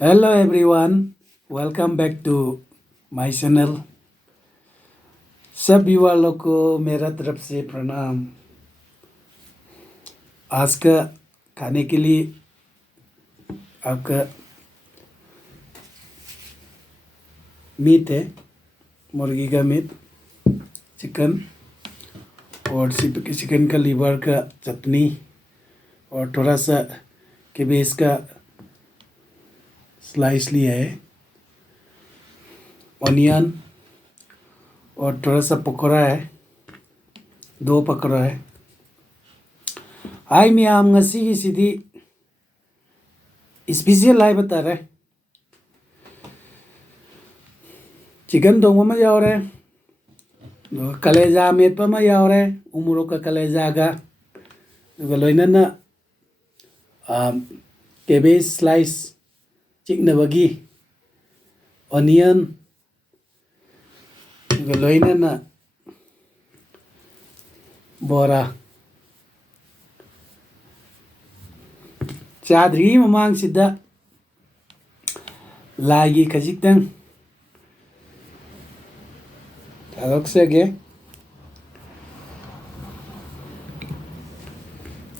Hello everyone, welcome back to my channel. सब viewer लोग को मेरा तरफ से प्रणाम। आज का खाने के लिए आपका मीट है, मुर्गी का मीट, चिकन और चिकन का लीवर का चटनी और थोड़ा सा केबेज का स्लाइस लिया है, ऑनियन और थोड़ा सा पकौड़ा है, दो पकौड़ा है। हाय मियाम, ngasigisidi स्पेशल है बता रहे। चिकन थोंबा अमा यावरे, कलेजा मेटपा अमा यावरे, उमुरोक का कलेजागा, लोइनना केबेज स्लाइस चिकनबगी, ऑनियन लोइनना बोरा चाद्री ममांगसिदा लागी खजिक्तंग थादोक्सगे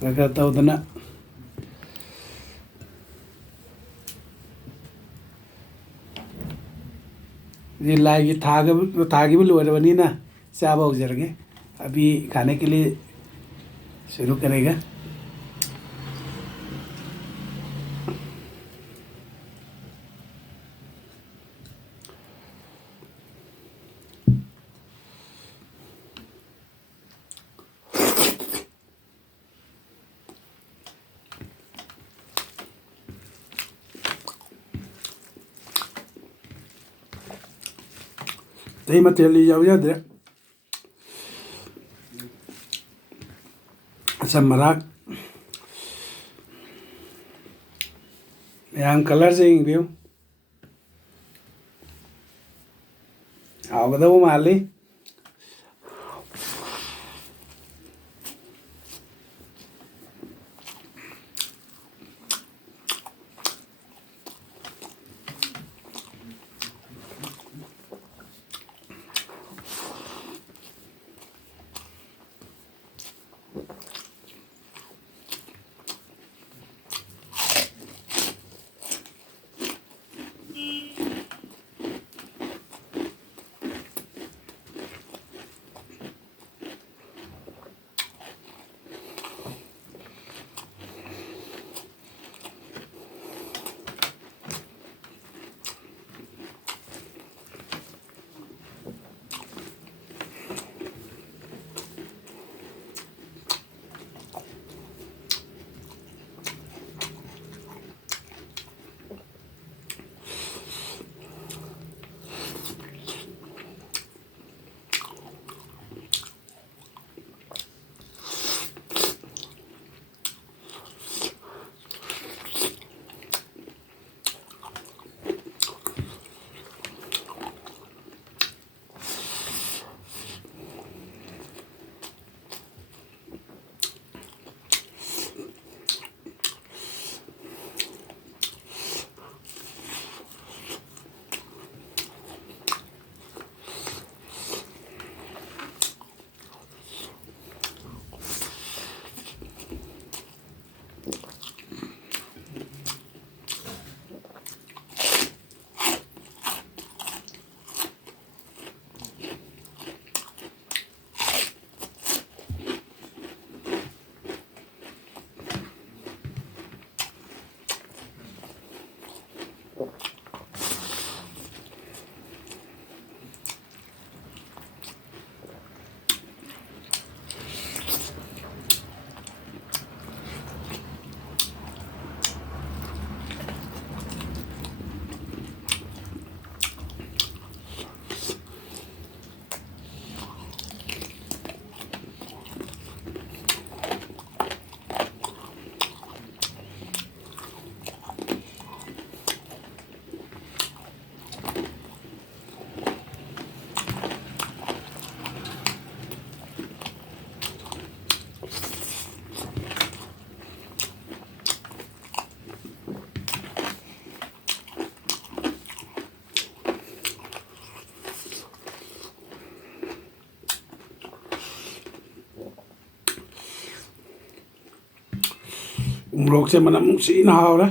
खरखर तौदना ये लागी थागी भी लोरबनीना चाबा होजरगे। अभी खाने के लिए शुरू करेगा। Đây mà tiền lì giàu ra đấy. Samarak yang color sing view. Ako daw mali. ꯎꯃꯣꯔꯣꯛꯁꯦ ꯃꯅꯝ ꯅꯨꯡꯁꯤꯅ ꯍꯥꯎꯔꯦ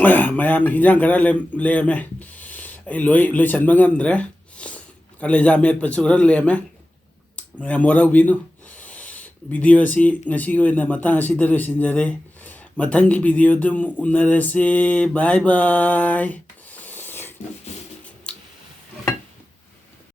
ꯃꯌꯥꯝ ꯍꯤꯟꯖꯥꯡ ꯈꯔ ꯂꯦꯝꯃꯦ ꯑꯩ ꯂꯣꯏꯁꯟꯕ ꯉꯝꯗ꯭ꯔꯦ ꯀꯂꯦꯖꯥ ꯃꯦꯠꯄꯁꯨ ꯈꯔ ꯂꯦꯝꯃꯦ ꯃꯌꯥꯝ ꯋꯥꯔꯧꯕꯤꯅꯨ ꯚꯤꯗꯤꯑꯣ ꯑꯁꯤ ꯉꯁꯤꯒꯤ ꯑꯣꯏꯅ ꯃꯇꯥꯡ ꯑꯁꯤꯗ ꯂꯣꯏꯁꯤꯟꯖꯔꯦ ꯃꯊꯪꯒꯤ ꯚꯤꯗꯤꯑꯣꯗꯨ ꯑꯃꯨꯛ ꯎꯅꯔꯁꯦ ꯕꯥꯏ ꯕꯥꯏ